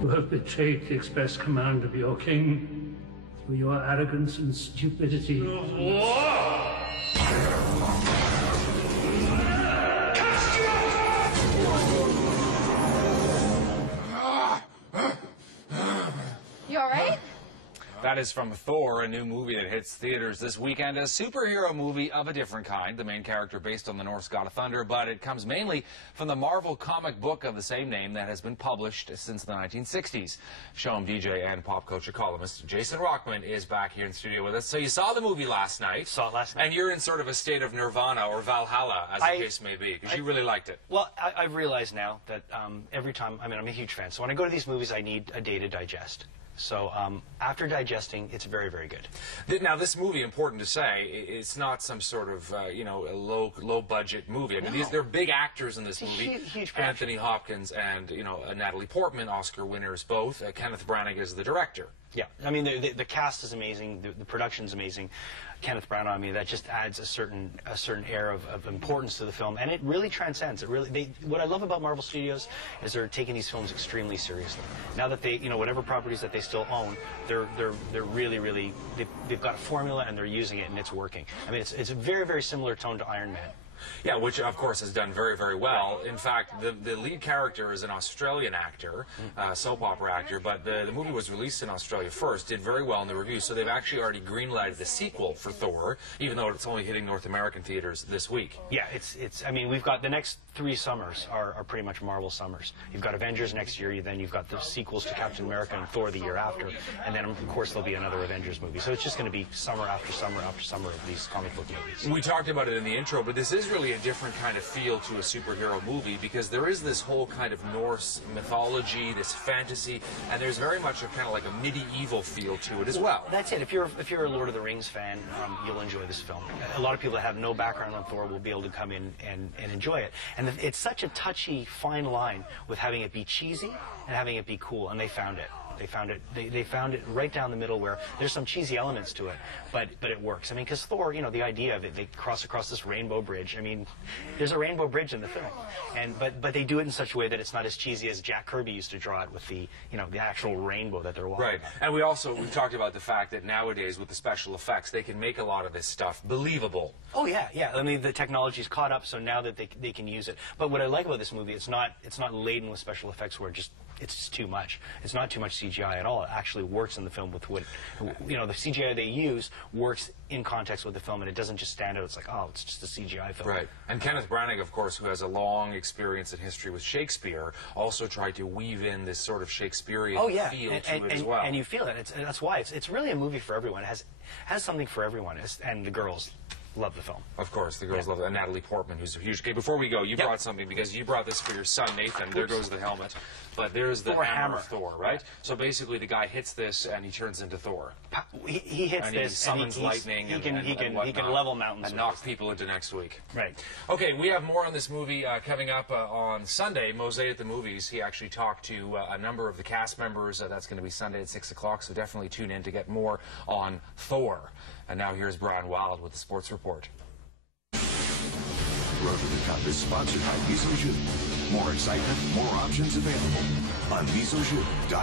You have betrayed the express command of your king through your arrogance and stupidity. You all right? That is from Thor, a new movie that hits theaters this weekend. A superhero movie of a different kind. The main character based on the Norse god of thunder, but it comes mainly from the Marvel comic book of the same name that has been published since the 1960s. Showham DJ and pop culture columnist Jason Rockman is back here in the studio with us. So you saw the movie last night. Saw it last night. And you're in sort of a state of nirvana or Valhalla, as the case may be, because you really liked it. Well, I've realized now that every time, I'm a huge fan, so when I go to these movies, I need a day to digest. So after digesting, it's very, very good. Now, this movie, important to say, it's not some sort of, you know, a low-budget movie. I mean, they're big actors in this movie. Huge Anthony Hopkins and, you know, Natalie Portman, Oscar winners both. Kenneth Branagh is the director. Yeah, I mean, the cast is amazing. The production's amazing. Kenneth Branagh, I mean, that just adds a certain air of importance to the film, and it really transcends. It really, what I love about Marvel Studios is they're taking these films extremely seriously. Now that they, you know, whatever properties that they still own, they're really they've got a formula and they're using it and it's working. I mean, it's a very, very similar tone to Iron Man. Yeah, which of course has done very, very well. In fact, the lead character is an Australian actor, soap opera actor, but the movie was released in Australia first, did very well in the reviews, so they've actually already greenlighted the sequel for Thor, even though it's only hitting North American theaters this week. Yeah, I mean, we've got the next 3 summers are pretty much Marvel summers. You've got Avengers next year, then you've got the sequels to Captain America and Thor the year after, and then of course there'll be another Avengers movie. So it's just going to be summer after summer after summer of these comic book movies. We talked about it in the intro, but this is really a different kind of feel to a superhero movie because there is this whole kind of Norse mythology, this fantasy, and there's very much a kind of like a medieval feel to it as well. That's it. If you're a Lord of the Rings fan, you'll enjoy this film. A lot of people that have no background on Thor will be able to come in and enjoy it. And it's such a touchy, fine line with having it be cheesy and having it be cool, and they found it. They found it right down the middle where there's some cheesy elements to it, but it works. I mean, because Thor, you know, the idea of it, they cross across this rainbow bridge. I mean, there's a rainbow bridge in the film, but they do it in such a way that it's not as cheesy as Jack Kirby used to draw it with the, you know, the actual rainbow that they're walking. Right, and we've talked about the fact that nowadays with the special effects, they can make a lot of this stuff believable. Oh yeah. I mean, the technology's caught up, so now that they can use it. But what I like about this movie, it's not laden with special effects where it's just too much. It's not too much CGI at all. It actually works in the film with what, you know, the CGI they use works in context with the film, and it doesn't just stand out. It's like, oh, it's just a CGI film. Right. And Kenneth Branagh, of course, who has a long experience and history with Shakespeare, also tried to weave in this sort of Shakespearean feel to it as well. And you feel it. That's why it's really a movie for everyone. It has something for everyone, and the girls love the film. Of course, the girls love it. And Natalie Portman, who's a huge... Okay, before we go, you brought something, because you brought this for your son, Nathan. Oops. There goes the helmet. But there's the hammer of Thor, right? So basically, the guy hits this, and he turns into Thor. He hits and this, he summons lightning, he can level mountains. And knocks people into next week. Right. Okay, we have more on this movie coming up on Sunday, Mosaic at the Movies. He actually talked to a number of the cast members. That's going to be Sunday at 6 o'clock, so definitely tune in to get more on Thor. And now here's Brian Wild with the Sports Report. Road to the Cup is sponsored by Miso Jus. More excitement, more options available on MisoJus.com.